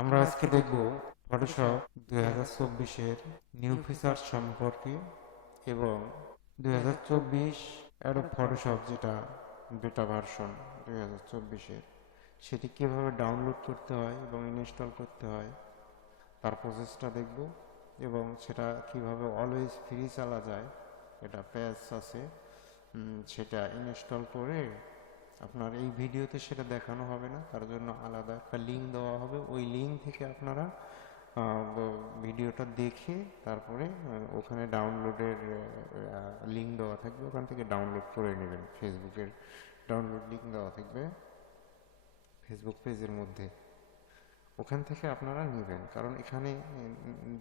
আমরা আজকে দেখব ফটোশপ 2024 এর নিউ ফিচার সম্পর্কে এবং 2024 অ্যাডোব ফটোশপ যেটা বেটা ভার্সন 2024-এর সেটি কিভাবে ডাউনলোড করতে হয় এবং ইনস্টল করতে হয় তার প্রসেসটা দেখব এবং সেটা কিভাবে অলওয়েজ ফ্রি চালা যায়, এটা প্যাচ আছে, সেটা ইনস্টল করে আপনার এই ভিডিওতে সেটা দেখানো হবে না, তার জন্য আলাদা একটা লিঙ্ক দেওয়া হবে। ওই লিঙ্ক থেকে আপনারা ভিডিওটা দেখে তারপরে ওখানে ডাউনলোডের লিঙ্ক দেওয়া থাকবে, ওখান থেকে ডাউনলোড করে নেবেন। ফেসবুকের ডাউনলোড লিঙ্ক দেওয়া থাকবে ফেসবুক পেজের মধ্যে, ওখান থেকে আপনারা নেবেন। কারণ এখানে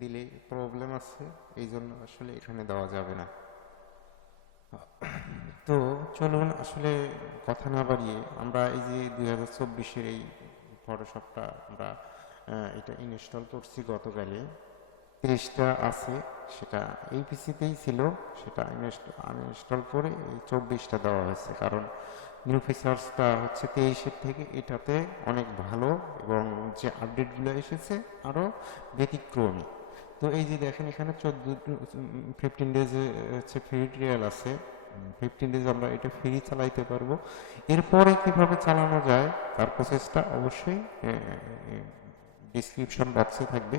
দিলে প্রবলেম আছে, এই জন্য আসলে এখানে দেওয়া যাবে না। তো চলুন আসলে কথা না বাড়িয়ে আমরা এই যে 2024-এর এই ফটোশপটা আমরা এটা ইনস্টল করছি গতকালে। 30টা আছে, সেটা এই পিসিতেই ছিল, সেটা আনইনস্টল করে এই 24টা দেওয়া হয়েছে। কারণ নিউ ফিচার্সটা হচ্ছে 23-এর থেকে এটাতে অনেক ভালো এবং যে আপডেটগুলো এসেছে আরও ব্যতিক্রমী। তো এই যে দেখেন এখানে 15 ডেজ হচ্ছে ফ্রি ট্রায়াল আছে। 15 ডেজ আমরা এটা ফ্রি চালাইতে পারবো। এরপরে কিভাবে চালানো যায় তার প্রসেসটা অবশ্যই ডিসক্রিপশন বক্সে থাকবে,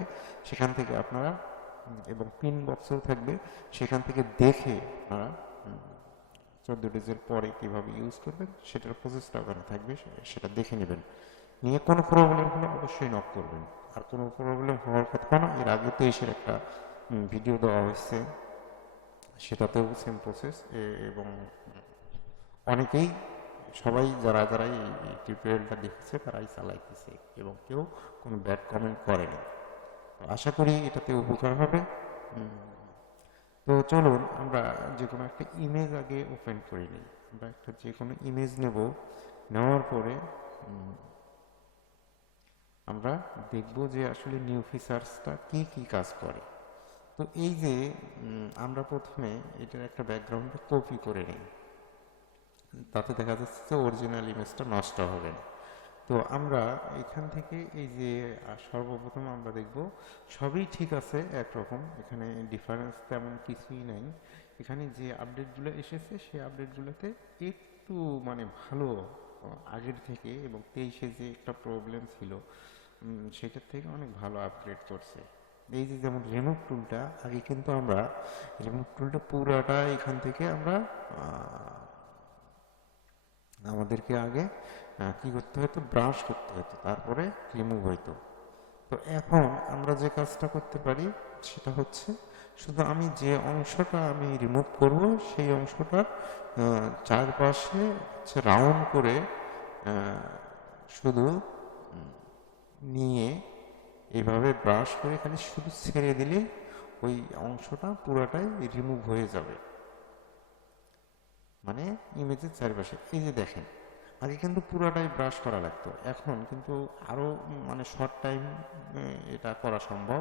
সেখান থেকে আপনারা এবং পিন বক্সেও থাকবে, সেখান থেকে দেখে আপনারা 14 ডেজের পরে কিভাবে ইউজ করবেন সেটার প্রসেসটা ওখানে থাকবে, সেটা দেখে নেবেন। নিয়ে কোনো প্রবলেম হলে অবশ্যই নক করবেন। আর কোনো প্রবলেম হওয়ার কথা না, এর আগে তো এসে একটা ভিডিও দেওয়া হয়েছে, সেটাতেও সেম প্রসেস। এবং অনেকেই সবাই যারা যারা এই টিউটোরিয়ালটা দেখছে তারাই চালাইতেছে এবং কেউ কোনো ব্যাড কমেন্ট করেনি। আশা করি এটাতে উপকার হবে। তো চলুন আমরা যে কোনো একটা ইমেজ আগে ওপেন করে নিই। আমরা একটা যে কোনো ইমেজ নেব, নেওয়ার পরে আমরা দেখব যে আসলে নিউ ফিচার্সটা কি কি কাজ করে। তো এই যে আমরা প্রথমে এটার একটা ব্যাকগ্রাউন্ডে কপি করে নিই, তাতে দেখা যাচ্ছে যে অরিজিনাল ইমেজটা নষ্ট হবে না। তো আমরা এখান থেকে এই যে সর্বপ্রথম আমরা দেখব সবই ঠিক আছে একরকম, এখানে ডিফারেন্স তেমন কিছুই নাই। এখানে যে আপডেটগুলো এসেছে সেই আপডেটগুলোতে একটু মানে ভালো আগের থেকে, এবং 23-এ যে একটা প্রবলেম ছিল সেটার থেকে অনেক ভালো আপগ্রেড করছে। এই যে যেমন রিমুভ টুলটা, আগে কিন্তু আমরা রিমুভ টুলটা পুরাটা এখান থেকে আমরা আমাদেরকে আগে কি করতে হতো, ব্রাশ করতে হতো, তারপরে রিমুভ হইতো। তো এখন আমরা যে কাজটা করতে পারি সেটা হচ্ছে শুধু আমি যে অংশটা আমি রিমুভ করব সেই অংশটার চারপাশে হচ্ছে রাউন্ড করে শুধু নিয়ে এইভাবে ব্রাশ করে খালি শুধু ছেড়ে দিলে ওই অংশটা পুরাটাই রিমুভ হয়ে যাবে। মানে ইমেজের চারপাশে এই যে দেখেন, আগে কিন্তু পুরোটাই ব্রাশ করা লাগতো, এখন কিন্তু আরও মানে শর্ট টাইম এটা করা সম্ভব।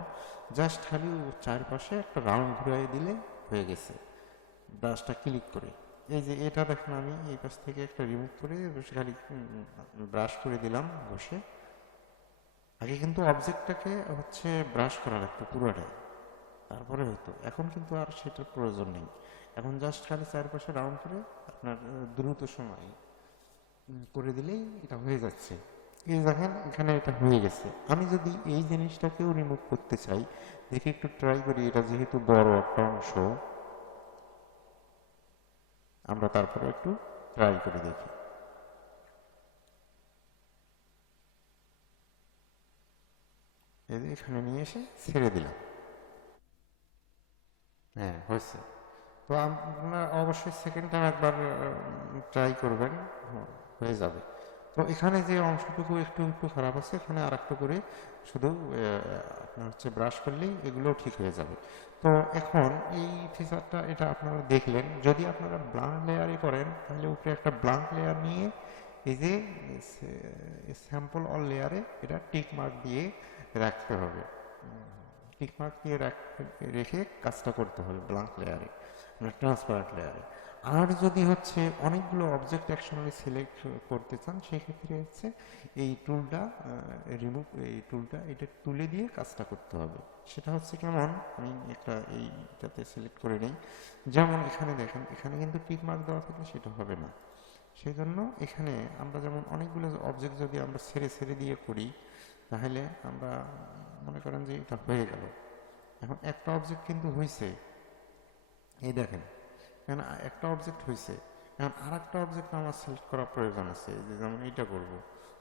জাস্ট খালি চারপাশে একটা রাউন্ড ঘুরাই দিলে হয়ে গেছে ব্রাশটা ক্লিক করে। এই যে এটা দেখেন আমি এই পাশ থেকে একটা রিমুভ করে বসে খালি ব্রাশ করে দিলাম বসে। আগে কিন্তু অবজেক্টটাকে হচ্ছে ব্রাশ করা লাগতো পুরোটাই, তারপরে হতো। এখন কিন্তু আর সেটার প্রয়োজন নেই, এখন জাস্ট খালি চারপাশে রাউন্ড করে আপনার দ্রুত সময় করে দিলেই এটা হয়ে যাচ্ছে। এই দেখেন এখানে এটা হয়ে গেছে। আমি যদি এই জিনিসটাকেও রিমুভ করতে চাই, দেখি একটু ট্রাই করি। এটা যেহেতু বড় একটা অংশ, আমরা তারপরে একটু ট্রাই করে দেখি। এই যে এখানে নিয়ে এসে ছেড়ে দিলাম, হ্যাঁ হয়েছে। তো আপনার অবশ্যই সেকেন্ড টাইম একবার ট্রাই করবেন, হয়ে যাবে। তো এখানে যে অংশটুকু একটু একটু খারাপ আছে, এখানে আর একটু করে শুধু আপনার হচ্ছে ব্রাশ করলেই এগুলো ঠিক হয়ে যাবে। তো এখন এই ফিচারটা এটা আপনারা দেখলেন। যদি আপনারা ব্লাঙ্ক লেয়ারে করেন তাহলে উপরে একটা ব্লাঙ্ক লেয়ার নিয়ে এই যে স্যাম্পল অল লেয়ারে এটা টিক মার্ক দিয়ে রাখতে হবে। টিক মার্ক দিয়ে রেখে কাজটা করতে হবে ব্ল্যাঙ্ক লেয়ারে, মানে ট্রান্সপারেন্ট লেয়ারে। আর যদি হচ্ছে অনেকগুলো অবজেক্ট একসঙ্গে সিলেক্ট করতে চান, সেক্ষেত্রে হচ্ছে এই টুলটা এই টুলটা এটা তুলে দিয়ে কাজটা করতে হবে। সেটা হচ্ছে কেমন, আমি একটা এইটাতে সিলেক্ট করে নিই। যেমন এখানে দেখেন, এখানে কিন্তু টিক মার্ক দেওয়া থাকলে সেটা হবে না। সেই জন্য এখানে আমরা যেমন অনেকগুলো অবজেক্ট যদি আমরা ছেড়ে ছেড়ে দিয়ে করি, তাহলে আমরা মনে করেন যে এটা হয়ে গেল। এখন একটা অবজেক্ট কিন্তু হয়েছে, এই দেখেন এখানে একটা অবজেক্ট হয়েছে। এখন আর একটা অবজেক্ট আমার সিলেক্ট করার প্রয়োজন আছে, এই যে যেমন এইটা করব।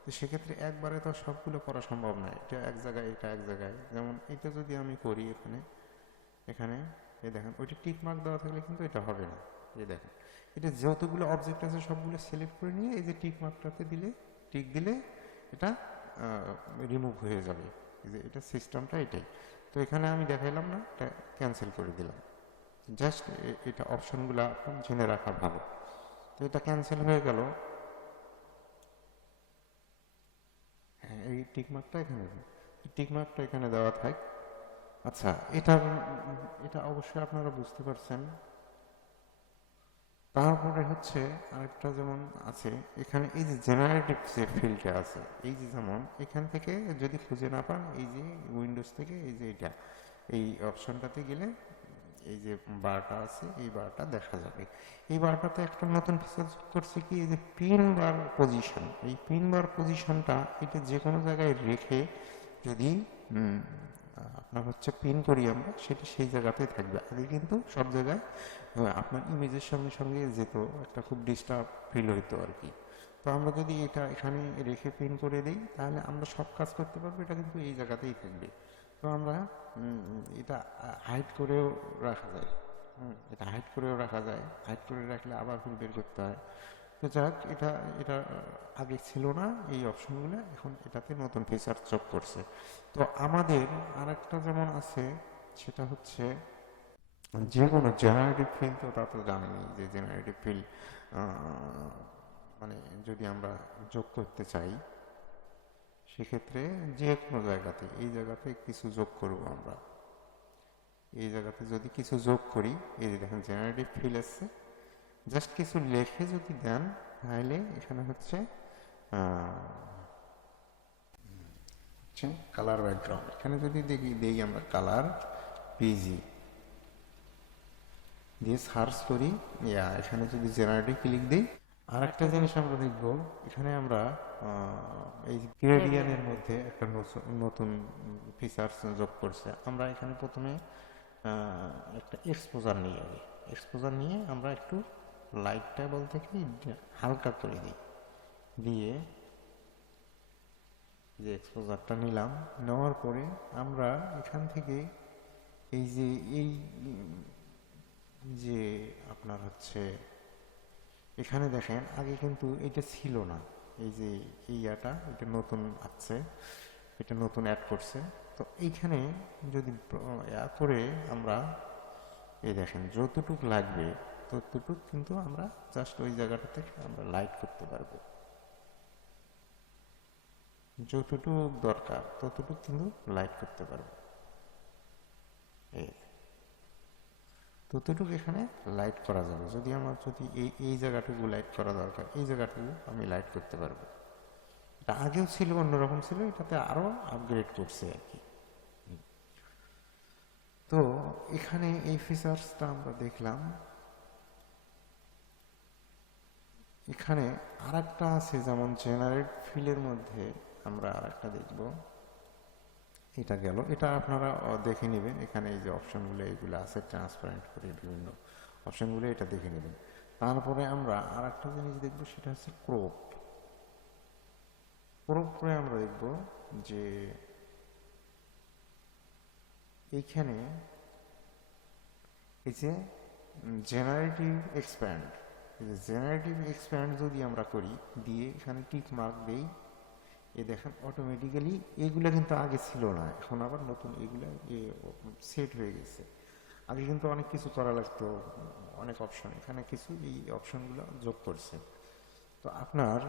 তো সেক্ষেত্রে একবারে তো সবগুলো করা সম্ভব নয়, এটা এক জায়গায় এটা এক জায়গায়। যেমন এটা যদি আমি করি এখানে, এখানে এই দেখেন ওইটা টিক মার্ক দেওয়া থাকলে কিন্তু এটা হবে না। এই দেখেন এটা যতগুলো অবজেক্ট আছে সবগুলো সিলেক্ট করে নিয়ে এই যে টিক মার্কটাতে দিলে, টিক দিলে এটা রিমুভ হয়ে যাবে। এই যে এটা সিস্টেমটা এটাই। তো এখানে আমি দেখাইলাম না, এটা ক্যান্সেল করে দিলাম। জাস্ট এটা অপশনগুলো জেনে রাখা ভালো। তো এটা ক্যান্সেল হয়ে গেল। হ্যাঁ, এই টিকমার্কটা এখানে, টিকমার্কটা এখানে দেওয়া থাক। আচ্ছা, এটা অবশ্যই আপনারা বুঝতে পারছেন। তারপরে হচ্ছে আরেকটা যেমন আছে এখানে, এই যে জেনারেটিভ যে ফিল্ডটা আছে, এই যে যেমন এখান থেকে যদি খুঁজে না পান, এই যে উইন্ডোজ থেকে এই যে এটা এই অপশনটাতে গেলে এই যে বারটা আছে এই বারটা দেখা যাবে। এই বারটাতে একটা নতুন ফিচার যোগ করছে কি, এই যে পিন বার পজিশন, এই পিন বার পজিশনটা এটা যে কোনো জায়গায় রেখে যদি আপনার হচ্ছে পিন করি আমরা, সেটা সেই জায়গাতেই থাকবে। আগে কিন্তু সব জায়গায় আপনার ইমেজের সঙ্গে সঙ্গে যেত, একটা খুব ডিস্টার্ব ফিল হইতো আর কি। তো আমরা যদি এটা এখানে রেখে পিন করে দিই, তাহলে আমরা সব কাজ করতে পারবো, এটা কিন্তু এই জায়গাতেই থাকবে। তো আমরা এটা হাইড করেও রাখা যায়। এটা হাইড করেও রাখা যায়, হাইড করে রাখলে আবার ফিল বের করতে হয়। তো যাক, এটা এটা আগে ছিল না এই অপশনগুলো, এখন এটাতে নতুন ফিচার যোগ করছে। তো আমাদের আরেকটা যেমন আছে, সেটা হচ্ছে যে কোনো জেনারেটিভ ফিল্ড, তো তা তো জানেনি যে জেনারেটিভ ফিল্ড মানে যদি আমরা যোগ করতে চাই, সেক্ষেত্রে যে কোনো জায়গাতে, এই জায়গাতে কিছু যোগ করব আমরা। এই জায়গাতে যদি কিছু যোগ করি, এই যে দেখেন জেনারেটিভ ফিল্ড আছে, জাস্ট কিছু লেখে যদি দেন, তাহলে এখানে হচ্ছে কালার ব্যাকগ্রাউন্ড, এখানে যদি দেই আমরা কালার পিজি দিয়ে সার্চ করি, এখানে যদি জেনারেটিভ ক্লিক দিই, আর একটা জিনিস আমরা দেখব, এখানে আমরা এই গ্রেডিয়ানের মধ্যে একটা নতুন ফিচার যোগ করছে। আমরা এখানে প্রথমে একটা এক্সপোজার নিয়ে যাই, এক্সপোজার নিয়ে আমরা একটু লাইটটা বলতে কি হালকা করে দিই, দিয়ে যে এক্সপোজারটা নিলাম, নেওয়ার পরে আমরা এখান থেকে এই যে যে আপনার হচ্ছে এখানে দেখেন আগে কিন্তু এটা ছিল না, এই যে এটা নতুন আছে, এটা নতুন অ্যাড করছে। তো এইখানে যদি করে আমরা এই দেখেন যতটুক লাগবে ততটুক কিন্তু আমরা জাস্ট ওই জায়গাটা থেকে আমরা লাইট করতে পারবো, যতটুক দরকার ততটুক কিন্তু লাইট করতে পারবো। এই ততটুকু এখানে লাইট করা যাবে। যদি আমার যদি এই জায়গাটুকু লাইট করা দরকার, এই জায়গাটুকু আমি লাইট করতে পারবো। এটা আগেও ছিল, অন্যরকম ছিল, এটাতে আরো আপগ্রেড করছে আর কি। তো এখানে এই ফিচার্সটা আমরা দেখলাম। এখানে আরেকটা আছে, যেমন জেনারেট ফিলের মধ্যে আমরা আরেকটা দেখব। এটা গেল, এটা আপনারা দেখে নেবেন। এখানে এই যে অপশনগুলো এইগুলো আছে ট্রান্সপারেন্ট করে বিভিন্ন অপশনগুলো, এটা দেখে নেবেন। তারপরে আমরা আর একটা জিনিস দেখব, সেটা হচ্ছে ক্রপ। ক্রপ করে আমরা দেখব যে এইখানে এই যে জেনারেটিভ এক্সপ্যান্ড, জেনারেটিভ এক্সপ্যান্ড যদি আমরা করি, দিয়ে এখানে টিক মার্ক দেই, এ দেখেন অটোমেটিক্যালি এগুলো কিন্তু আগে ছিল না, এখন আবার নতুন এগুলো সেট হয়ে গেছে। আগে কিন্তু অনেক কিছু করা লাগতো, অনেক অপশন, এখানে কিছু এই অপশনগুলো যোগ করছে। তো আপনার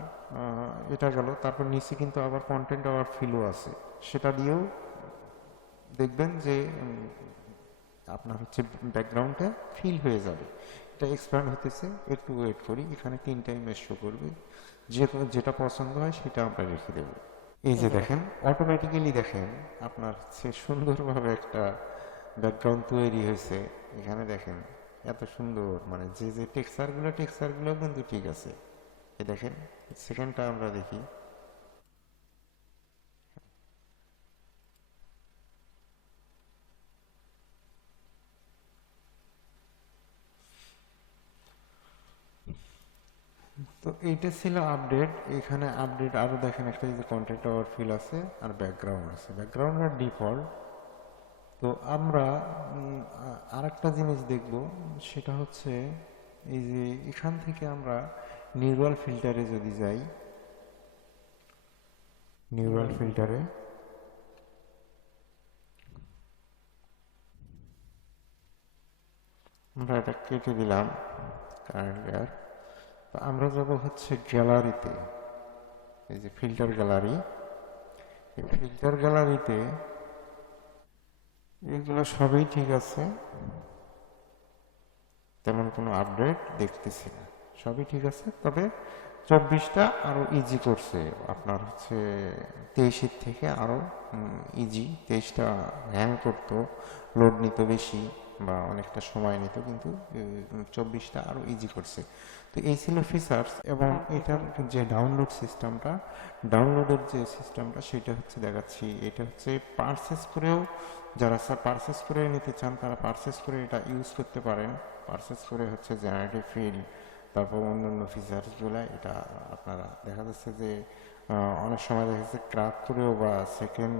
এটা গেল। তারপর নিচে কিন্তু আবার কন্টেন্ট আবার ফিলও আছে, সেটা দিয়েও দেখবেন যে আপনার হচ্ছে ব্যাকগ্রাউন্ডটা ফিল হয়ে যাবে। এটা এক্সপ্যান্ড হতেছে, একটু ওয়েট করি, এখানে 3 ইমেজ শো করবে, যেটা পছন্দ হয় সেটা আমরা রেখে দেবো। এই যে দেখেন অটোমেটিক্যালি দেখেন আপনার হচ্ছে সুন্দরভাবে একটা ব্যাকগ্রাউন্ড তৈরি হয়েছে। এখানে দেখেন এত সুন্দর, মানে যে যে টেক্সচারগুলো কিন্তু ঠিক আছে। এই দেখেন সেকেন্ডটা আমরা দেখি। তো এইটা ছিল আপডেট। এখানে আপডেট আরো দেখেন একটা যে কন্টেন্ট আওয়ার ফিল আছে আর ব্যাকগ্রাউন্ড আছে, ব্যাকগ্রাউন্ড আর ডিফল্ট। তো আমরা আরেকটা জিনিস দেখব, সেটা হচ্ছে এই যে এখান থেকে আমরা নিউরাল ফিল্টারে যদি যাই, নিউরাল ফিল্টারে আমরা এটা কেটে দিলাম কারেন্ট লেয়ার। তো আমরা যাব হচ্ছে গ্যালারিতে, এই যে ফিল্টার গ্যালারি। এই ফিল্টার গ্যালারিতে এগুলো সবই ঠিক আছে, তেমন কোনো আপডেট দেখতেছি না, সবই ঠিক আছে। তবে 24টা আরো ইজি করছে আপনার হচ্ছে 23-এর থেকে আরো ইজি। 23টা হ্যাং করতো, লোড নিত বেশি বা অনেকটা সময় নিত, কিন্তু 24টা আরো ইজি করছে। তো এই ছিল ফিচার্স। এবং এটার যে ডাউনলোডের যে সিস্টেমটা সেটা হচ্ছে দেখাচ্ছি। এটা হচ্ছে পারচেস করেও, যারা পারচেস করে নিতে চান তারা পারচেস করে এটা ইউজ করতে পারেন। পারচেস করে হচ্ছে জেনারেটিভ ফিল, তারপর অন্যান্য ফিচার্সগুলো এটা আপনারা দেখা যাচ্ছে যে অনেক সময় দেখা যাচ্ছে ক্র্যাক করেও বা সেকেন্ড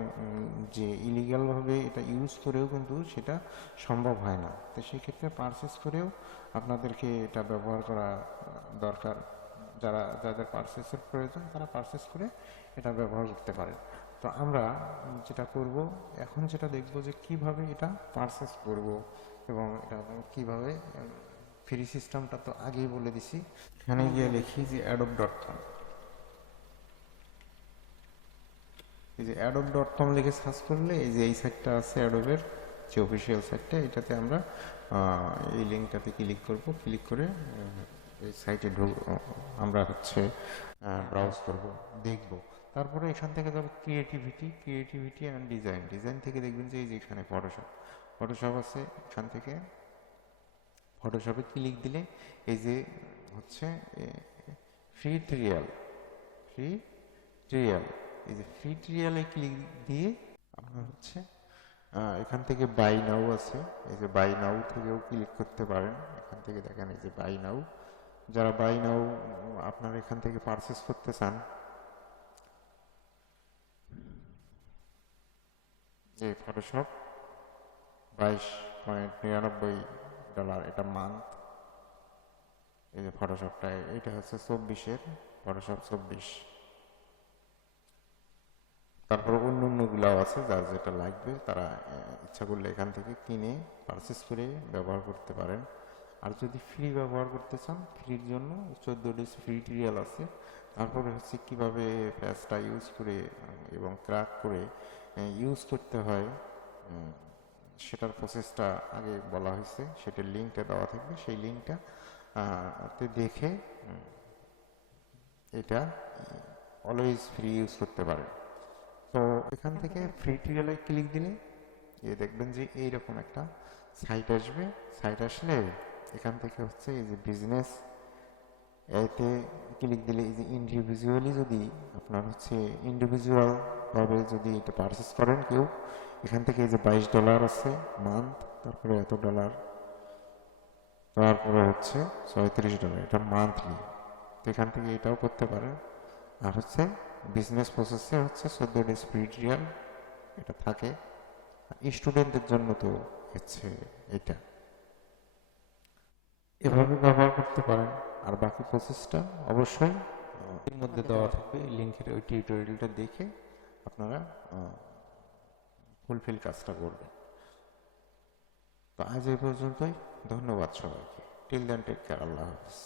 যে ইলিগালভাবে এটা ইউজ করেও কিন্তু সেটা সম্ভব হয় না। তো সেক্ষেত্রে পারচেস করেও আপনাদেরকে এটা ব্যবহার করা দরকার। যাদের পারচেসের প্রয়োজন তারা পারচেস করে এটা ব্যবহার করতে পারে। তো আমরা যেটা করব এখন, যেটা দেখব যে কিভাবে এটা পারচেস করব এবং এটা কিভাবে ফ্রি সিস্টেমটা তো আগেই বলে দিছি। এখানে গিয়ে লিখি যে adobe.com, এই যে adobe.com লিখে সার্চ করলে এই যে এই সাইটটা আছে অ্যাডোবের যে অফিসিয়াল সাইটটা, এটাতে আমরা এই লিঙ্কটাতে ক্লিক করব। ক্লিক করে এই সাইটে আমরা হচ্ছে ব্রাউজ করব, দেখব। তারপরে এখান থেকে যাব ক্রিয়েটিভিটি অ্যান্ড ডিজাইন থেকে দেখবেন যে এই যে এখানে ফটোশপ আছে। এখান থেকে ফটোশপে ক্লিক দিলে এই যে হচ্ছে ফ্রি ট্রিয়াল, ফ্রি ট্রিয়াল, এই যে ফ্রি ট্রিয়ালে ক্লিক দিয়ে আপনার হচ্ছে এখান থেকে বাই নাও আছে, এই যে বাই নাও থেকেও ক্লিক করতে পারেন। এখান থেকে দেখেন এই যে বাই নাও, যারা বাই নাও আপনারা এখান থেকে পারচেস করতে চান, যে ফটোশপ $22.99 এটা মান্থ। এই যে ফটোশপটা এটা হচ্ছে 24-এর ফটোশপ 24। তারপর অন্য গুলাও আছে, যার যেটা লাগবে তারা ইচ্ছা করলে এখান থেকে কিনে পারচেস করে ব্যবহার করতে পারেন। আর যদি ফ্রি ব্যবহার করতে চান, ফ্রির জন্য 14 ডেজ ফ্রি ট্রিয়াল আছে। তারপরে হচ্ছে কিভাবে প্যাচটা ইউজ করে এবং ক্র্যাক করে ইউজ করতে হয়, সেটার প্রসেসটা আগে বলা হয়েছে, সেটার লিঙ্কটা দেওয়া থাকবে। সেই লিঙ্কটা দেখে এটা অলওয়েজ ফ্রি ইউজ করতে পারেন। তো এখান থেকে ফ্রি ট্রিয়ালে ক্লিক দিলে দেখবেন যে এইরকম একটা সাইট আসবে। সাইট আসলে এখান থেকে হচ্ছে এই যে বিজনেস, এতে ক্লিক দিলে এই যে ইন্ডিভিজুয়ালি যদি আপনার হচ্ছে ইন্ডিভিজুয়াল ভাবে যদি এটা পারচেস করেন কেউ, এখান থেকে এই যে $22 আছে মান্থ, তারপরে এত ডলার, তারপরে হচ্ছে $34, এটা মান্থলি। তো এখান থেকে এটাও করতে পারেন। আর হচ্ছে বিজনেস প্রসেসে হচ্ছে 14 ডেজ ফ্রি ট্রিয়াল এটা থাকে। স্টুডেন্টদের জন্য তো হচ্ছে এটা এভাবে ব্যবহার করতে পারেন। আর বাকি প্রসেসটা অবশ্যই এর মধ্যে দেওয়া থাকবে, লিঙ্কের ওই টিউটোরিয়ালটা দেখে আপনারা ফুলফিল কাজটা করবেন। তো আজ এই পর্যন্তই, ধন্যবাদ সবাইকে। টিল দেন টেক কেয়ার, আল্লাহ হাফিজ।